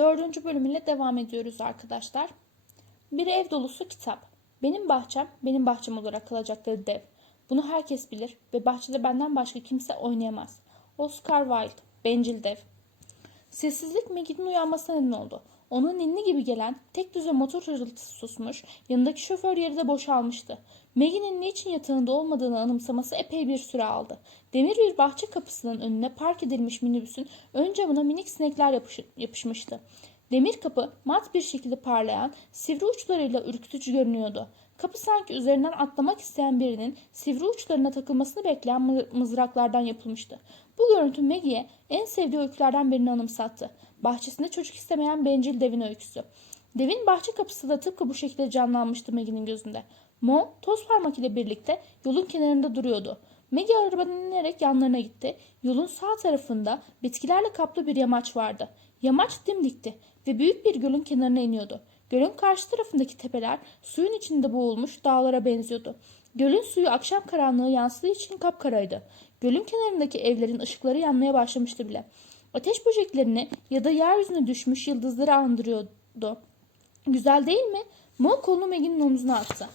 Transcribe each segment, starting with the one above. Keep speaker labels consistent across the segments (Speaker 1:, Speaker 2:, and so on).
Speaker 1: Dördüncü bölümüyle devam ediyoruz arkadaşlar. Bir ev dolusu kitap. Benim bahçem, benim bahçem olarak kalacak dedi dev. Bunu herkes bilir ve bahçede benden başka kimse oynayamaz. Oscar Wilde, bencil dev. Sessizlik Maggie'nin uyanmasına neden oldu. Onun ninni gibi gelen tek düze motor hırıltısı susmuş, yanındaki şoför yeri de boşalmıştı. Maggie'nin niçin yatağında olmadığını anımsaması epey bir süre aldı. Demir bir bahçe kapısının önüne park edilmiş minibüsün ön camına minik sinekler yapış- yapışmıştı. Demir kapı mat bir şekilde parlayan, sivri uçlarıyla ürkütücü görünüyordu. Kapı sanki üzerinden atlamak isteyen birinin sivri uçlarına takılmasını bekleyen mı- mızraklardan yapılmıştı. Bu görüntü Maggie'ye en sevdiği öykülerden birini anımsattı. Bahçesinde çocuk istemeyen bencil devin öyküsü. Devin bahçe kapısı da tıpkı bu şekilde canlanmıştı Maggie'nin gözünde. Mo, toz parmak ile birlikte yolun kenarında duruyordu. Maggie arabadan inerek yanlarına gitti. Yolun sağ tarafında bitkilerle kaplı bir yamaç vardı. Yamaç dimdikti ve büyük bir gölün kenarına iniyordu. Gölün karşı tarafındaki tepeler suyun içinde boğulmuş dağlara benziyordu. Gölün suyu akşam karanlığı yansıdığı için kapkaraydı. Gölün kenarındaki evlerin ışıkları yanmaya başlamıştı bile. Ateş böceklerini ya da yeryüzüne düşmüş yıldızları andırıyordu. Güzel değil mi? Mo kolunu Maggie'nin omzuna attı.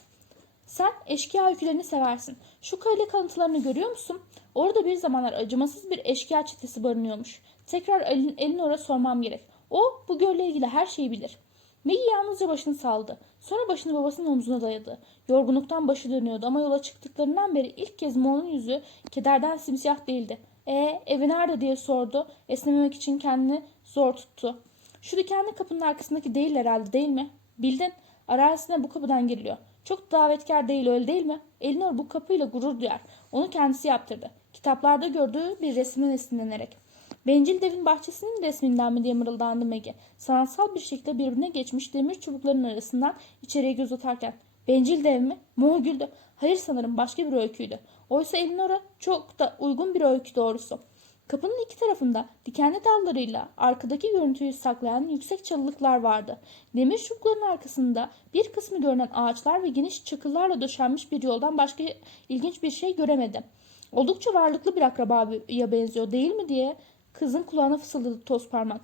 Speaker 1: Sen eşkıya öykülerini seversin. Şu köyle kanıtlarını görüyor musun? Orada bir zamanlar acımasız bir eşkıya çetesi barınıyormuş. Tekrar Elin, Elinor'a sormam gerek. O bu gölle ilgili her şeyi bilir. Maggie yalnızca başını saldı. Sonra başını babasının omzuna dayadı. Yorgunluktan başı dönüyordu ama yola çıktıklarından beri ilk kez Mo'nun yüzü kederden simsiyah değildi. E evi nerede diye sordu. Esnememek için kendini zor tuttu. Şu dikenli kapının arkasındaki değil herhalde değil mi? Bildin. Arazisine bu kapıdan giriliyor. Çok davetkar değil öyle değil mi? Elinor bu kapıyla gurur duyar. Onu kendisi yaptırdı. Kitaplarda gördüğü bir resimden esinlenerek. Bencil devin bahçesinin resminden mi diye mırıldandı Maggie. Sanatsal bir şekilde birbirine geçmiş demir çubukların arasından içeriye göz atarken. Bencil dev mi? Mo güldü. Hayır sanırım başka bir öyküydü. Oysa Elinor'a çok da uygun bir öykü doğrusu. Kapının iki tarafında dikenli dallarıyla arkadaki görüntüyü saklayan yüksek çalılıklar vardı. Demir çubukların arkasında bir kısmı görünen ağaçlar ve geniş çakıllarla döşenmiş bir yoldan başka ilginç bir şey göremedi. Oldukça varlıklı bir akrabaya benziyor değil mi diye kızın kulağına fısıldadı toz parmak.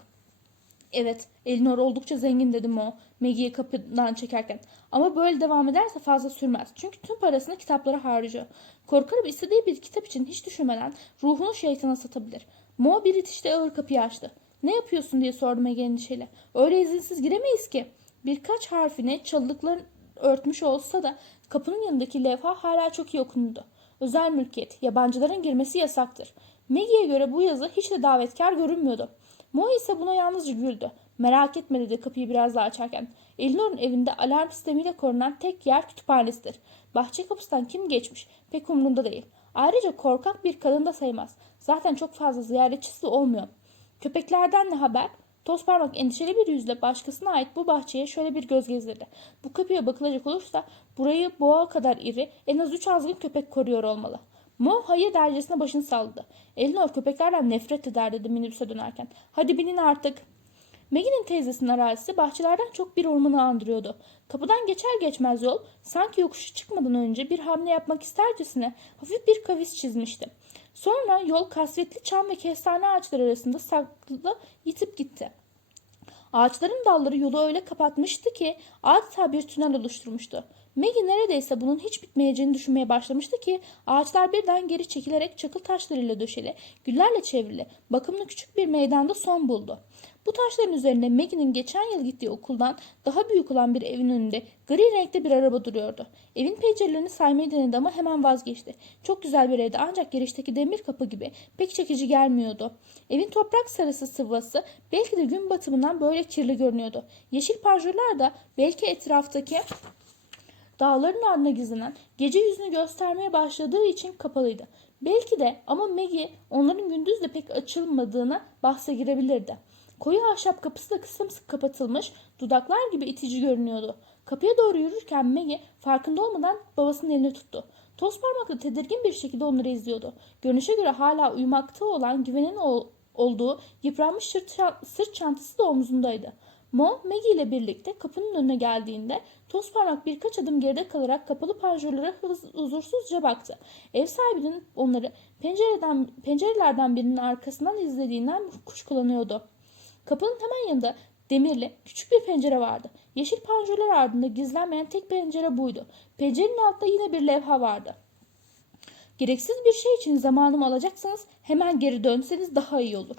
Speaker 1: Evet, Elinor oldukça zengin dedim o Maggie'yi kapıdan çekerken. Ama böyle devam ederse fazla sürmez. Çünkü tüm parasını kitaplara harcıyor. Korkarım istediği bir kitap için hiç düşünmeden ruhunu şeytana satabilir. Mo bir itişte ağır kapıyı açtı. Ne yapıyorsun diye sordu Maggie endişeyle. Öyle izinsiz giremeyiz ki. Birkaç harfini çalılıkların örtmüş olsa da kapının yanındaki levha hala çok iyi okunuyordu. Özel mülkiyet, yabancıların girmesi yasaktır. Maggie'ye göre bu yazı hiç de davetkar görünmüyordu. Mo ise buna yalnızca güldü. Merak etme dedi kapıyı biraz daha açarken. Elinor'un evinde alarm sistemiyle korunan tek yer kütüphanesidir. Bahçe kapısından kim geçmiş pek umrunda değil. Ayrıca korkak bir kadın da sayılmaz. Zaten çok fazla ziyaretçisi olmuyor. Köpeklerden ne haber? Toz parmak endişeli bir yüzle başkasına ait bu bahçeye şöyle bir göz gezdirdi. Bu kapıya bakılacak olursa burayı boğa kadar iri en az üç azgın köpek koruyor olmalı. Mo hayır dercesine başını salladı. Elinor köpeklerden nefret eder dedi minibüse dönerken. Hadi binin artık. Maggie'nin teyzesinin arazisi bahçelerden çok bir ormanı andırıyordu. Kapıdan geçer geçmez yol sanki yokuşu çıkmadan önce bir hamle yapmak istercesine hafif bir kavis çizmişti. Sonra yol kasvetli çam ve kestane ağaçları arasında saklı yitip gitti. Ağaçların dalları yolu öyle kapatmıştı ki adeta bir tünel oluşturmuştu. Maggie neredeyse bunun hiç bitmeyeceğini düşünmeye başlamıştı ki ağaçlar birden geri çekilerek çakıl taşlarıyla döşeli, güllerle çevrili, bakımlı küçük bir meydanda son buldu. Bu taşların üzerinde Maggie'nin geçen yıl gittiği okuldan daha büyük olan bir evin önünde gri renkte bir araba duruyordu. Evin pencerelerini saymayı denedi ama hemen vazgeçti. Çok güzel bir evdi ancak girişteki demir kapı gibi pek çekici gelmiyordu. Evin toprak sarısı sıvası belki de gün batımından böyle kirli görünüyordu. Yeşil parjurlar da belki etraftaki dağların ardına gizlenen gece yüzünü göstermeye başladığı için kapalıydı. Belki de ama Maggie onların gündüz de pek açılmadığına bahse girebilirdi. Koyu ahşap kapısı da kısımsık kapatılmış, dudaklar gibi itici görünüyordu. Kapıya doğru yürürken Maggie farkında olmadan babasının elini tuttu. Toz parmakla tedirgin bir şekilde onları izliyordu. Görünüşe göre hala uyumakta olan güvenin ol- olduğu yıpranmış sırt çantası da omzundaydı. Mo, Maggie ile birlikte kapının önüne geldiğinde toz parmak birkaç adım geride kalarak kapalı panjurlara hız- huzursuzca baktı. Ev sahibinin onları pencereden, pencerelerden birinin arkasından izlediğinden kuşkulanıyordu. Kapının hemen yanında Demirli, küçük bir pencere vardı. Yeşil panjurlar ardında gizlenmeyen tek pencere buydu. Pencerenin altında yine bir levha vardı. Gereksiz bir şey için zamanımı alacaksanız hemen geri dönseniz daha iyi olur.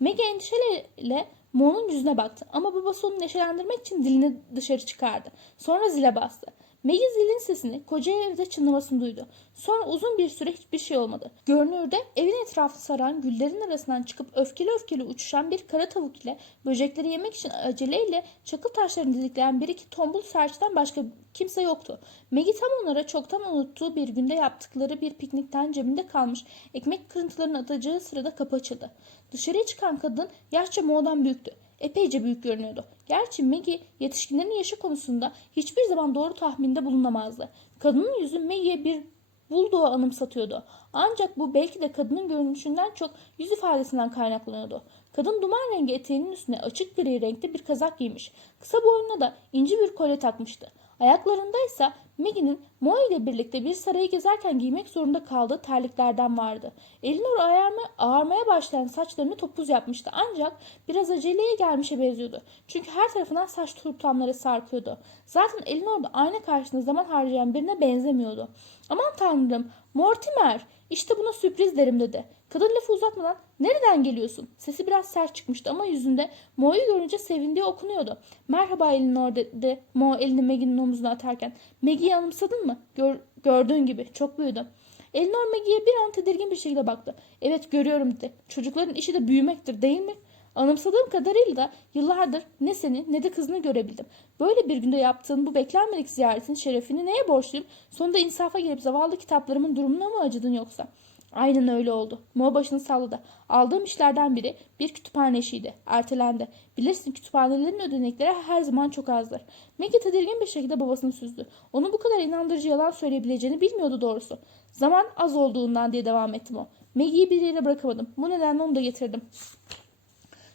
Speaker 1: Maggie endişeyle Mo'nun yüzüne baktı ama babası onu neşelendirmek için dilini dışarı çıkardı. Sonra zile bastı. Maggie zilin sesini koca evde çınlamasını duydu. Sonra uzun bir süre hiçbir şey olmadı. Görünürde evin etrafını saran güllerin arasından çıkıp öfkeli öfkeli uçuşan bir kara tavuk ile böcekleri yemek için aceleyle çakıl taşlarını didikleyen bir iki tombul serçeden başka kimse yoktu. Maggie tam onlara çoktan unuttuğu bir günde yaptıkları bir piknikten cebinde kalmış ekmek kırıntılarını atacağı sırada kapı açıldı. Dışarıya çıkan kadın yaşça Mo'dan büyüktü epeyce büyük görünüyordu. Gerçi Maggie yetişkinlerin yaşı konusunda hiçbir zaman doğru tahminde bulunamazdı. Kadının yüzü Maggie'ye bir bulduğu anımsatıyordu. Ancak bu belki de kadının görünüşünden çok yüz ifadesinden kaynaklanıyordu. Kadın duman rengi eteğinin üstüne açık gri renkte bir kazak giymiş. Kısa boynuna da inci bir kolye takmıştı. Ayaklarında ise Maggie'nin Moe ile birlikte bir sarayı gezerken giymek zorunda kaldığı terliklerden vardı. Elinor ağarma, ağarmaya başlayan saçlarını topuz yapmıştı ancak biraz aceleye gelmişe benziyordu. Çünkü her tarafından saç tutamları sarkıyordu. Zaten Elinor da ayna karşısında zaman harcayan birine benzemiyordu. Aman tanrım Mortimer işte buna sürpriz derim dedi. Kadın lafı uzatmadan nereden geliyorsun? Sesi biraz sert çıkmıştı ama yüzünde Mo'yu görünce sevindiği okunuyordu. Merhaba Elinor dedi Mo elini Maggie'nin omzuna atarken. Maggie'yi anımsadın mı? Gör, gördüğün gibi çok büyüdü. Elinor Maggie'ye bir an tedirgin bir şekilde baktı. Evet görüyorum dedi. Çocukların işi de büyümektir değil mi? Anımsadığım kadarıyla da yıllardır ne seni ne de kızını görebildim. Böyle bir günde yaptığın bu beklenmedik ziyaretin şerefini neye borçluyum? Sonunda insafa gelip zavallı kitaplarımın durumuna mı acıdın yoksa? Aynen öyle oldu. Mo başını salladı. Aldığım işlerden biri bir kütüphane işiydi. Ertelendi. Bilirsin kütüphanelerin ödenekleri her zaman çok azdır. Maggie tedirgin bir şekilde babasını süzdü. Onu bu kadar inandırıcı yalan söyleyebileceğini bilmiyordu doğrusu. Zaman az olduğundan diye devam ettim o. Maggie'yi bir yere bırakamadım. Bu nedenle onu da getirdim.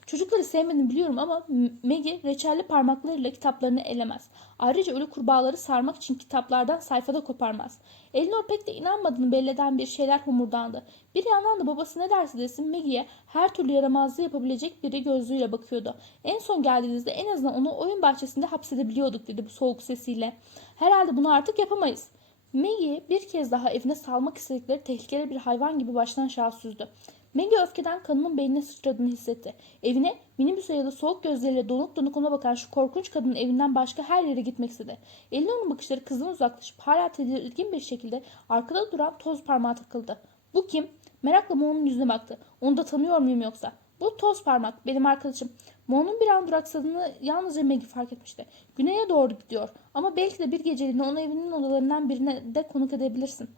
Speaker 1: Çocukları sevmediğini biliyorum ama Maggie reçelli parmaklarıyla kitaplarını elemez. Ayrıca ölü kurbağaları sarmak için kitaplardan sayfada koparmaz. Elinor pek de inanmadığını belli eden bir şeyler homurdandı. Bir yandan da babası ne derse desin Maggie'ye her türlü yaramazlığı yapabilecek biri gözlüğüyle bakıyordu. En son geldiğinizde en azından onu oyun bahçesinde hapsedebiliyorduk dedi bu soğuk sesiyle. Herhalde bunu artık yapamayız. Maggie bir kez daha evine salmak istedikleri tehlikeli bir hayvan gibi baştan aşağı süzdü. Maggie öfkeden kanının beynine sıçradığını hissetti. Evine minibüse ya da soğuk gözleriyle donuk donuk ona bakan şu korkunç kadının evinden başka her yere gitmek istedi. Elinor'un bakışları kızdan uzaklaşıp hala tedirgin bir şekilde arkada duran toz parmağa takıldı. Bu kim? Merakla Mo'nun yüzüne baktı. Onu da tanıyor muyum yoksa? Bu toz parmak benim arkadaşım. Mo'nun bir an duraksadığını yalnızca Maggie fark etmişti. Güneye doğru gidiyor ama belki de bir geceliğine onu evinin odalarından birine de konuk edebilirsin.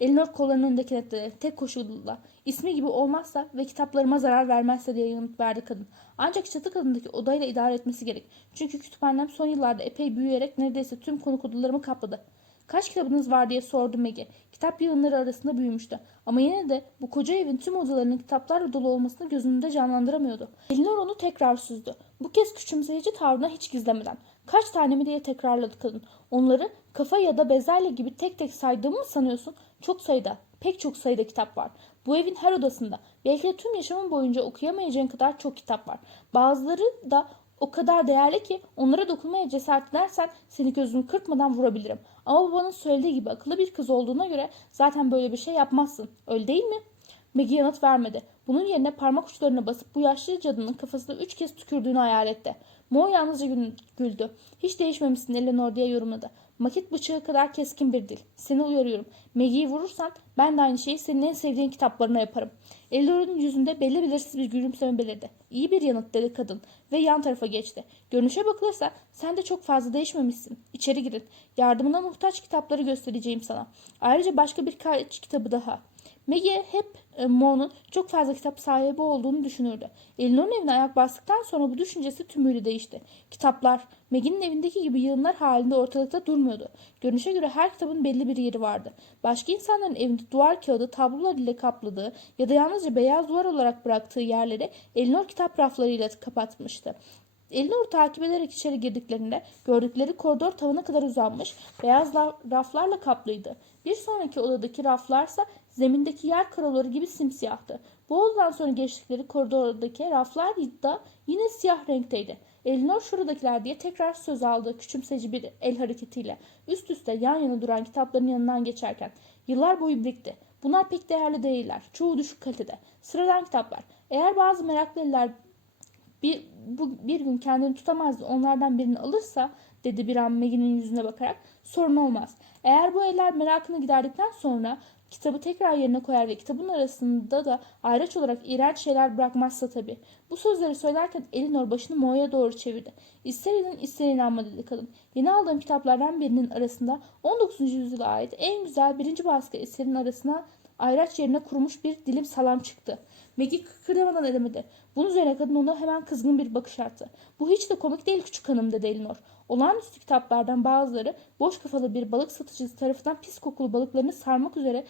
Speaker 1: Elinor kollarının önünde kenetledi. Tek koşulla. İsmi gibi olmazsa ve kitaplarıma zarar vermezse diye yanıt verdi kadın. Ancak çatı kadındaki odayla idare etmesi gerek. Çünkü kütüphanem son yıllarda epey büyüyerek neredeyse tüm konuk odalarımı kapladı. Kaç kitabınız var diye sordu Maggie. Kitap yığınları arasında büyümüştü. Ama yine de bu koca evin tüm odalarının kitaplarla dolu olmasını gözünde canlandıramıyordu. Elinor onu tekrar süzdü. Bu kez küçümseyici tavrına hiç gizlemeden. Kaç tane mi diye tekrarladı kadın. Onları kafa ya da bezelye gibi tek tek saydığımı mı sanıyorsun? Çok sayıda, pek çok sayıda kitap var. Bu evin her odasında. Belki de tüm yaşamın boyunca okuyamayacağın kadar çok kitap var. Bazıları da o kadar değerli ki onlara dokunmaya cesaret edersen seni gözünü kırpmadan vurabilirim. Ama babanın söylediği gibi akıllı bir kız olduğuna göre zaten böyle bir şey yapmazsın. Öyle değil mi? Maggie yanıt vermedi. Bunun yerine parmak uçlarına basıp bu yaşlı cadının kafasına üç kez tükürdüğünü hayal etti. Mo yalnızca güldü. Hiç değişmemişsin Eleanor diye yorumladı. Makit bıçağı kadar keskin bir dil. Seni uyarıyorum. Maggie'yi vurursan ben de aynı şeyi senin en sevdiğin kitaplarına yaparım. Eleanor'un yüzünde belli belirsiz bir gülümseme belirdi. İyi bir yanıt dedi kadın ve yan tarafa geçti. Görünüşe bakılırsa sen de çok fazla değişmemişsin. İçeri girin. Yardımına muhtaç kitapları göstereceğim sana. Ayrıca başka birkaç kitabı daha. Maggie hep e, Mo'nun çok fazla kitap sahibi olduğunu düşünürdü. Elinor'un evine ayak bastıktan sonra bu düşüncesi tümüyle değişti. Kitaplar Maggie'nin evindeki gibi yığınlar halinde ortalıkta durmuyordu. Görünüşe göre her kitabın belli bir yeri vardı. Başka insanların evinde duvar kağıdı tablolar ile kapladığı ya da yalnızca beyaz duvar olarak bıraktığı yerleri Elinor kitap raflarıyla kapatmıştı. Elinor takip ederek içeri girdiklerinde gördükleri koridor tavana kadar uzanmış beyaz raflarla kaplıydı. Bir sonraki odadaki raflarsa Zemindeki yer karaları gibi simsiyahtı. Bu odadan sonra geçtikleri koridordaki raflar da yine siyah renkteydi. Elinor şuradakiler diye tekrar söz aldı küçümseci bir el hareketiyle. Üst üste yan yana duran kitapların yanından geçerken. Yıllar boyu birikti. Bunlar pek değerli değiller. Çoğu düşük kalitede. Sıradan kitaplar. Eğer bazı meraklı eller bir, bu, bir gün kendini tutamaz da onlardan birini alırsa dedi bir an Maggie'nin yüzüne bakarak sorun olmaz. Eğer bu eller merakını giderdikten sonra kitabı tekrar yerine koyar ve kitabın arasında da ayraç olarak iğrenç şeyler bırakmazsa tabii. Bu sözleri söylerken Elinor başını Mo'ya doğru çevirdi. İster inanın ister inanma dedi kadın. Yeni aldığım kitaplardan birinin arasında 19. yüzyıla ait en güzel birinci baskı eserin arasına ayraç yerine kurumuş bir dilim salam çıktı. Maggie kıkırdamadan edemedi. Bunun üzerine kadın ona hemen kızgın bir bakış attı. Bu hiç de komik değil küçük hanım dedi Elinor. Olağanüstü kitaplardan bazıları boş kafalı bir balık satıcısı tarafından pis kokulu balıklarını sarmak üzere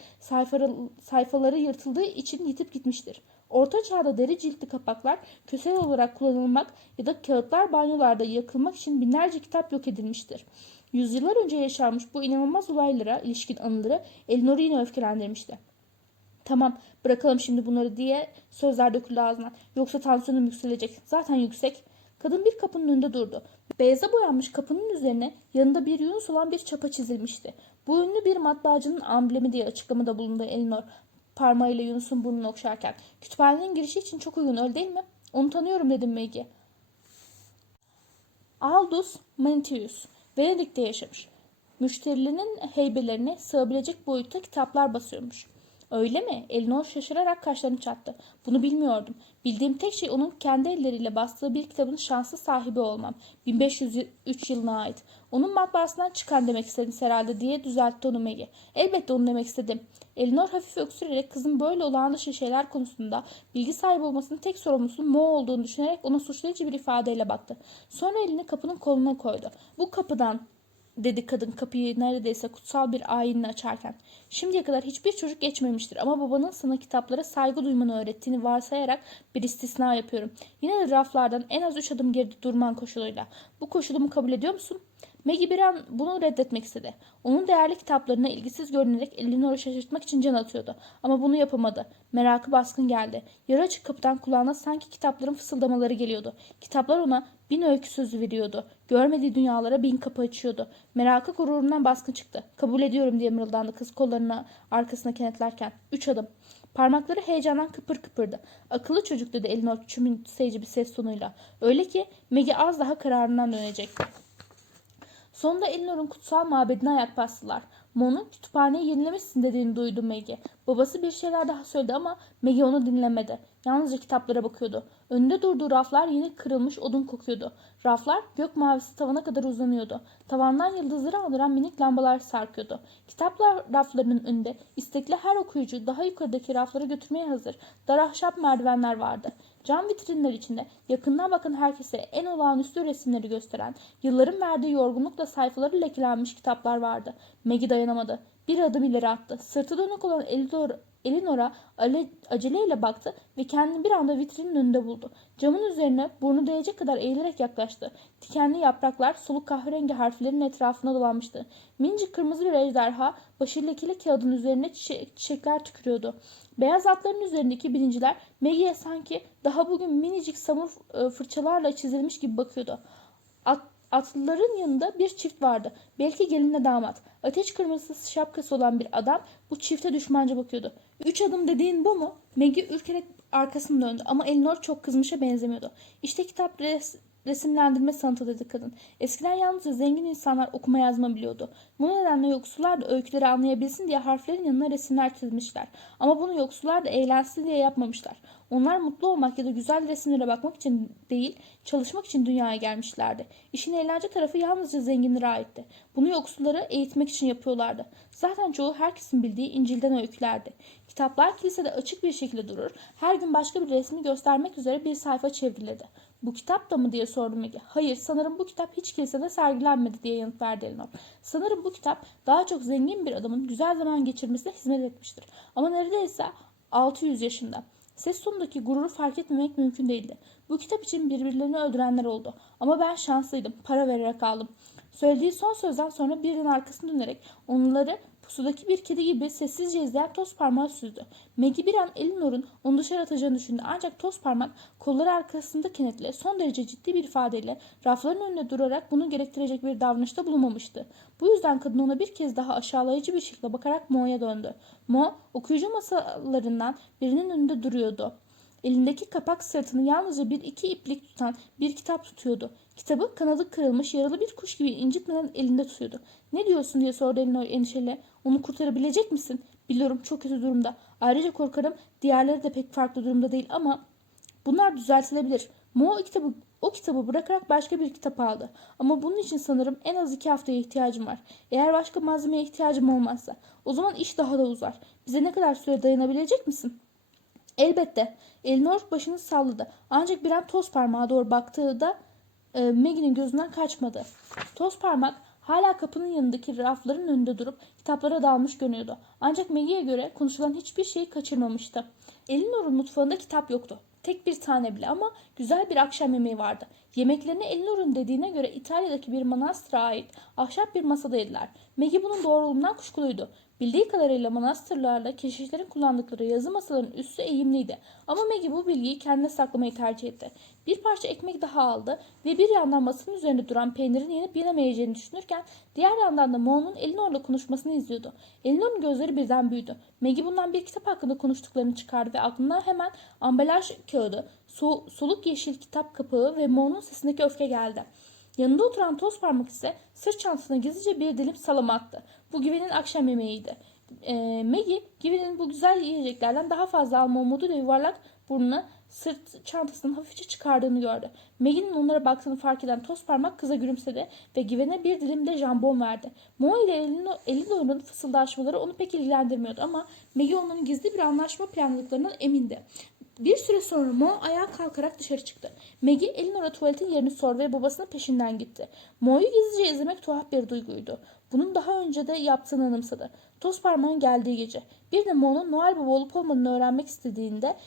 Speaker 1: sayfaları, yırtıldığı için yitip gitmiştir. Orta çağda deri ciltli kapaklar kösel olarak kullanılmak ya da kağıtlar banyolarda yakılmak için binlerce kitap yok edilmiştir. Yüzyıllar önce yaşanmış bu inanılmaz olaylara ilişkin anıları Elinor'u yine öfkelendirmişti. Tamam bırakalım şimdi bunları diye sözler döküldü ağzına. Yoksa tansiyonum yükselecek. Zaten yüksek. Kadın bir kapının önünde durdu. Beyaza boyanmış kapının üzerine yanında bir Yunus olan bir çapa çizilmişti. Bu ünlü bir matbaacının amblemi diye açıklamada bulundu Elinor parmağıyla Yunus'un burnunu okşarken. Kütüphanenin girişi için çok uygun öyle değil mi? Onu tanıyorum dedim Maggie. Aldous Manutius. Venedik'te yaşamış. Müşterilerinin heybelerine sığabilecek boyutta kitaplar basıyormuş. Öyle mi? Elinor şaşırarak kaşlarını çattı. Bunu bilmiyordum. Bildiğim tek şey onun kendi elleriyle bastığı bir kitabın şanslı sahibi olmam. 1503 yılına ait. Onun matbaasından çıkan demek istediniz herhalde diye düzeltti onu Maggie. Elbette onu demek istedim. Elinor hafif öksürerek kızın böyle olağanüstü şeyler konusunda bilgi sahibi olmasının tek sorumlusunun Mo olduğunu düşünerek ona suçlayıcı bir ifadeyle baktı. Sonra elini kapının koluna koydu. Bu kapıdan dedi kadın kapıyı neredeyse kutsal bir ayinle açarken. Şimdiye kadar hiçbir çocuk geçmemiştir ama babanın sana kitaplara saygı duymanı öğrettiğini varsayarak bir istisna yapıyorum. Yine de raflardan en az üç adım geride durman koşuluyla. Bu koşulumu kabul ediyor musun? Maggie bir an bunu reddetmek istedi. Onun değerli kitaplarına ilgisiz görünerek Elinor'u şaşırtmak için can atıyordu. Ama bunu yapamadı. Merakı baskın geldi. Yarı açık kapıdan kulağına sanki kitapların fısıldamaları geliyordu. Kitaplar ona bin öykü sözü veriyordu. Görmediği dünyalara bin kapı açıyordu. Merakı gururundan baskın çıktı. Kabul ediyorum diye mırıldandı kız kollarını arkasına kenetlerken. Üç adım. Parmakları heyecandan kıpır kıpırdı. Akıllı çocuk dedi Elinor küçümseyici bir ses tonuyla. Öyle ki Maggie az daha kararından dönecekti. Sonunda Elinor'un kutsal mabedine ayak bastılar. Mon'un kütüphaneyi yenilemişsin dediğini duydu Maggie. Babası bir şeyler daha söyledi ama Maggie onu dinlemedi. Yalnızca kitaplara bakıyordu. Önünde durduğu raflar yeni kırılmış odun kokuyordu. Raflar gök mavisi tavana kadar uzanıyordu. Tavandan yıldızları andıran minik lambalar sarkıyordu. Kitaplar raflarının önünde istekli her okuyucu daha yukarıdaki raflara götürmeye hazır. Dar ahşap merdivenler vardı. Cam vitrinler içinde yakından bakın herkese en olağanüstü resimleri gösteren, yılların verdiği yorgunlukla sayfaları lekelenmiş kitaplar vardı. Maggie dayanamadı. Bir adım ileri attı. Sırtı dönük olan Elinor, Elinor'a aceleyle baktı ve kendini bir anda vitrinin önünde buldu. Camın üzerine burnu değecek kadar eğilerek yaklaştı. Dikenli yapraklar soluk kahverengi harflerin etrafına dolanmıştı. Minicik kırmızı bir ejderha başı lekeli kağıdın üzerine çiçek, çiçekler tükürüyordu. Beyaz atların üzerindeki birinciler Maggie'ye sanki daha bugün minicik samur e, fırçalarla çizilmiş gibi bakıyordu. At, atlıların yanında bir çift vardı. Belki gelinle damat. Ateş kırmızısı şapkası olan bir adam bu çifte düşmanca bakıyordu. Üç adım dediğin bu mu? Maggie ürkerek arkasını döndü ama Elinor çok kızmışa benzemiyordu. İşte kitap res resimlendirme sanatı dedi kadın. Eskiden yalnızca zengin insanlar okuma yazma biliyordu. Bu nedenle yoksullar da öyküleri anlayabilsin diye harflerin yanına resimler çizmişler. Ama bunu yoksullar da eğlensin diye yapmamışlar. Onlar mutlu olmak ya da güzel resimlere bakmak için değil, çalışmak için dünyaya gelmişlerdi. İşin eğlence tarafı yalnızca zenginlere aitti. Bunu yoksulları eğitmek için yapıyorlardı. Zaten çoğu herkesin bildiği İncil'den öykülerdi. Kitaplar kilisede açık bir şekilde durur. Her gün başka bir resmi göstermek üzere bir sayfa çevrilirdi. Bu kitap da mı diye sordum Ege. Hayır sanırım bu kitap hiç kilisede sergilenmedi diye yanıt verdi Elinor. Sanırım bu kitap daha çok zengin bir adamın güzel zaman geçirmesine hizmet etmiştir. Ama neredeyse 600 yaşında. Ses tonundaki gururu fark etmemek mümkün değildi. Bu kitap için birbirlerini öldürenler oldu. Ama ben şanslıydım. Para vererek aldım. Söylediği son sözden sonra birinin arkasını dönerek onları pusudaki bir kedi gibi sessizce izleyen toz parmağı süzdü. Maggie bir an Elinor'un onu dışarı atacağını düşündü ancak toz parmak kolları arkasında kenetle son derece ciddi bir ifadeyle rafların önünde durarak bunu gerektirecek bir davranışta bulunmamıştı. Bu yüzden kadın ona bir kez daha aşağılayıcı bir şekilde bakarak Mo'ya döndü. Mo okuyucu masalarından birinin önünde duruyordu. Elindeki kapak sırtını yalnızca bir iki iplik tutan bir kitap tutuyordu. Kitabı kanadı kırılmış yaralı bir kuş gibi incitmeden elinde tutuyordu. Ne diyorsun diye sordu Elinor endişeyle. Onu kurtarabilecek misin? Biliyorum çok kötü durumda. Ayrıca korkarım diğerleri de pek farklı durumda değil ama bunlar düzeltilebilir. Mo kitabı, o kitabı bırakarak başka bir kitap aldı. Ama bunun için sanırım en az iki haftaya ihtiyacım var. Eğer başka malzemeye ihtiyacım olmazsa o zaman iş daha da uzar. Bize ne kadar süre dayanabilecek misin? Elbette. Elinor başını salladı. Ancak bir an toz parmağa doğru baktığında e, Maggie'nin gözünden kaçmadı. Toz parmak hala kapının yanındaki rafların önünde durup kitaplara dalmış görünüyordu. Ancak Maggie'ye göre konuşulan hiçbir şeyi kaçırmamıştı. Elinor'un mutfağında kitap yoktu. Tek bir tane bile ama güzel bir akşam yemeği vardı. Yemeklerini Elinor'un dediğine göre İtalya'daki bir manastıra ait ahşap bir masada yediler. Maggie bunun doğruluğundan kuşkuluydu. Bildiği kadarıyla manastırlarla keşişlerin kullandıkları yazı masalarının üstü eğimliydi. Ama Maggie bu bilgiyi kendine saklamayı tercih etti. Bir parça ekmek daha aldı ve bir yandan masanın üzerinde duran peynirin yenip yenemeyeceğini düşünürken diğer yandan da Mo'nun Elinor'la konuşmasını izliyordu. Elinor'un gözleri birden büyüdü. Maggie bundan bir kitap hakkında konuştuklarını çıkardı ve aklına hemen ambalaj kağıdı, so- soluk yeşil kitap kapağı ve Mo'nun sesindeki öfke geldi. Yanında oturan toz parmak ise sırt çantasına gizlice bir dilim salam attı. Bu Given'in akşam yemeğiydi. Ee, Maggie, Given'in bu güzel yiyeceklerden daha fazla alma umuduyla yuvarlak burnunu sırt çantasının hafifçe çıkardığını gördü. Maggie'nin onlara baktığını fark eden toz parmak kıza gülümsedi ve Given'e bir dilim de jambon verdi. Mo ile Elino- Elinor'un fısıldaşmaları onu pek ilgilendirmiyordu ama Maggie onların gizli bir anlaşma planladıklarından emindi. Bir süre sonra Mo ayağa kalkarak dışarı çıktı. Maggie Elinor'a tuvaletin yerini sordu ve babasının peşinden gitti. Mo'yu gizlice izlemek tuhaf bir duyguydu. Bunun daha önce de yaptığını anımsadı. Toz parmağın geldiği gece. Bir de Mo'nun Noel Baba olup olmadığını öğrenmek istediğinde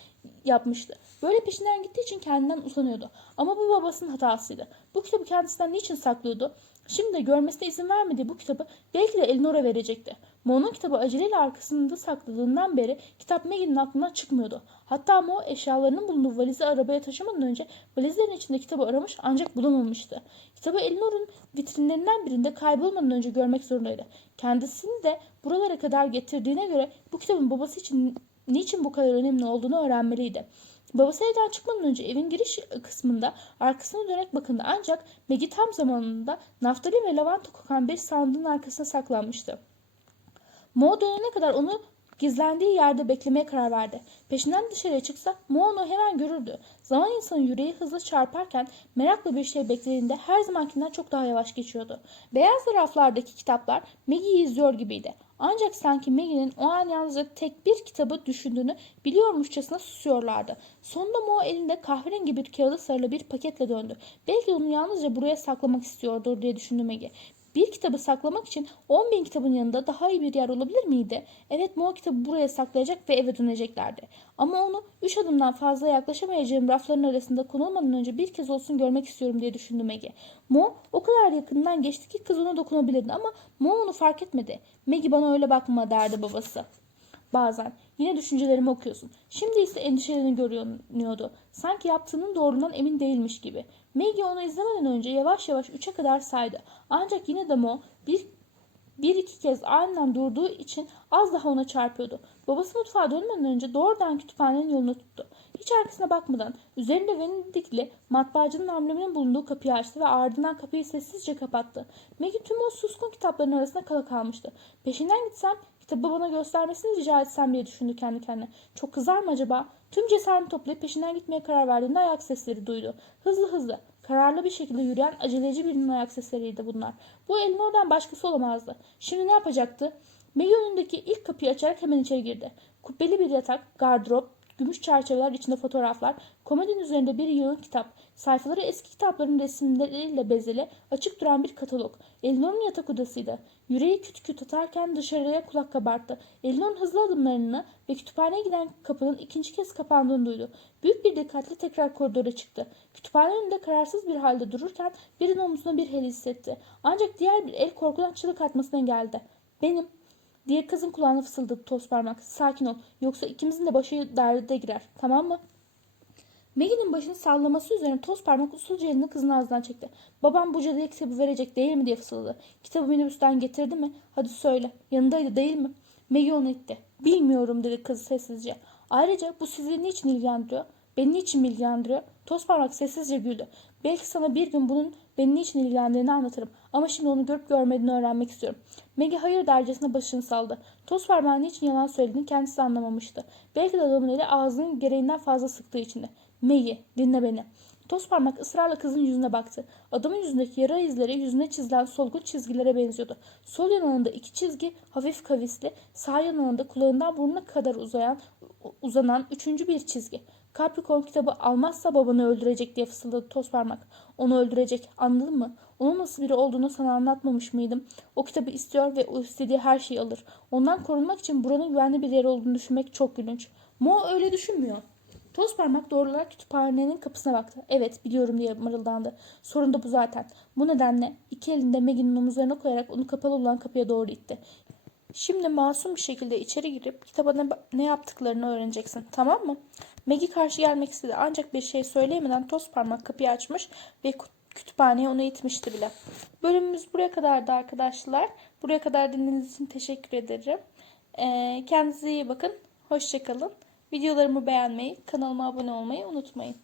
Speaker 1: yapmıştı. Böyle peşinden gittiği için kendinden utanıyordu. Ama bu babasının hatasıydı. Bu kitabı kendisinden niçin saklıyordu? Şimdi de görmesine izin vermediği bu kitabı belki de Elinor'a verecekti. Mo'nun kitabı aceleyle arkasında sakladığından beri kitap Maggie'nin aklından çıkmıyordu. Hatta Mo eşyalarının bulunduğu valizi arabaya taşımadan önce valizlerin içinde kitabı aramış ancak bulamamıştı. Kitabı Elinor'un vitrinlerinden birinde kaybolmadan önce görmek zorundaydı. Kendisini de buralara kadar getirdiğine göre bu kitabın babası için niçin bu kadar önemli olduğunu öğrenmeliydi. Babası evden çıkmadan önce evin giriş kısmında arkasına dönerek bakındı ancak Maggie tam zamanında naftalin ve lavanta kokan bir sandığın arkasına saklanmıştı. Mo dönene kadar onu gizlendiği yerde beklemeye karar verdi. Peşinden dışarıya çıksa Mo onu hemen görürdü. Zaman insanın yüreği hızlı çarparken merakla bir şey beklediğinde her zamankinden çok daha yavaş geçiyordu. Beyaz raflardaki kitaplar Maggie'yi izliyor gibiydi. Ancak sanki Maggie'nin o an yalnızca tek bir kitabı düşündüğünü biliyormuşçasına susuyorlardı. Sonunda Mo elinde kahverengi bir kağıda sarılı bir paketle döndü. Belki onu yalnızca buraya saklamak istiyordur diye düşündü Maggie. Bir kitabı saklamak için 10 bin kitabın yanında daha iyi bir yer olabilir miydi? Evet Mo kitabı buraya saklayacak ve eve döneceklerdi. Ama onu 3 adımdan fazla yaklaşamayacağım rafların arasında konulmadan önce bir kez olsun görmek istiyorum diye düşündü Maggie. Mo o kadar yakından geçti ki kız ona dokunabilirdi ama Mo onu fark etmedi. Maggie bana öyle bakma derdi babası. Bazen yine düşüncelerimi okuyorsun. Şimdi ise endişelerini görünüyordu. Sanki yaptığının doğrundan emin değilmiş gibi. Maggie onu izlemeden önce yavaş yavaş üçe kadar saydı. Ancak yine de Mo bir, bir iki kez aniden durduğu için az daha ona çarpıyordu. Babası mutfağa dönmeden önce doğrudan kütüphanenin yolunu tuttu. Hiç arkasına bakmadan üzerinde Venedikli matbaacının ambleminin bulunduğu kapıyı açtı ve ardından kapıyı sessizce kapattı. Maggie tüm o suskun kitapların arasında kala kalmıştı. Peşinden gitsem kitabı bana göstermesini rica etsem diye düşündü kendi kendine. Çok kızar mı acaba? Tüm cesaretini toplayıp peşinden gitmeye karar verdiğinde ayak sesleri duydu. Hızlı hızlı, kararlı bir şekilde yürüyen aceleci birinin ayak sesleriydi bunlar. Bu Elinor'dan başkası olamazdı. Şimdi ne yapacaktı? Maggie önündeki ilk kapıyı açarak hemen içeri girdi. Kubbeli bir yatak, gardırop, gümüş çerçeveler içinde fotoğraflar, komodinin üzerinde bir yığın kitap, sayfaları eski kitapların resimleriyle bezeli, açık duran bir katalog. Elinor'un yatak odasıydı. Yüreği küt küt atarken dışarıya kulak kabarttı. Elinor'un hızlı adımlarını ve kütüphaneye giden kapının ikinci kez kapandığını duydu. Büyük bir dikkatle tekrar koridora çıktı. Kütüphane önünde kararsız bir halde dururken birinin omzuna bir el hissetti. Ancak diğer bir el korkudan çığlık atmasına geldi. Benim, diye kızın kulağına fısıldadı toz parmak. Sakin ol yoksa ikimizin de başı derde girer tamam mı? Maggie'nin başını sallaması üzerine toz parmak usulca elini kızın ağzından çekti. Babam bu cadıya kitabı verecek değil mi diye fısıldadı. Kitabı minibüsten getirdi mi? Hadi söyle. Yanındaydı değil mi? Maggie onu itti. Bilmiyorum dedi kız sessizce. Ayrıca bu sizi niçin ilgilendiriyor? Beni niçin ilgilendiriyor? Toz parmak sessizce güldü. Belki sana bir gün bunun beni niçin ilgilendiğini anlatırım. Ama şimdi onu görüp görmediğini öğrenmek istiyorum. Maggie hayır dercesine başını saldı. Toz parmağın niçin yalan söylediğini kendisi anlamamıştı. Belki de adamın eli ağzının gereğinden fazla sıktığı içinde. Maggie dinle beni. Toz parmak ısrarla kızın yüzüne baktı. Adamın yüzündeki yara izleri yüzüne çizilen solgun çizgilere benziyordu. Sol yanında iki çizgi hafif kavisli, sağ yanında kulağından burnuna kadar uzayan uzanan üçüncü bir çizgi. Capricorn kitabı almazsa babanı öldürecek diye fısıldadı toz parmak. Onu öldürecek anladın mı? Onun nasıl biri olduğunu sana anlatmamış mıydım? O kitabı istiyor ve o istediği her şeyi alır. Ondan korunmak için buranın güvenli bir yer olduğunu düşünmek çok gülünç. Mo öyle düşünmüyor. Toz parmak doğrular kütüphanenin kapısına baktı. Evet biliyorum diye mırıldandı. Sorun da bu zaten. Bu nedenle iki elinde Maggie'nin omuzlarına koyarak onu kapalı olan kapıya doğru itti. Şimdi masum bir şekilde içeri girip kitaba ne, ne yaptıklarını öğreneceksin. Tamam mı? Maggie karşı gelmek istedi ancak bir şey söyleyemeden toz parmak kapıyı açmış ve kütüphaneye onu itmişti bile. Bölümümüz buraya kadardı arkadaşlar. Buraya kadar dinlediğiniz için teşekkür ederim. Ee, kendinize iyi bakın. Hoşçakalın. Videolarımı beğenmeyi, kanalıma abone olmayı unutmayın.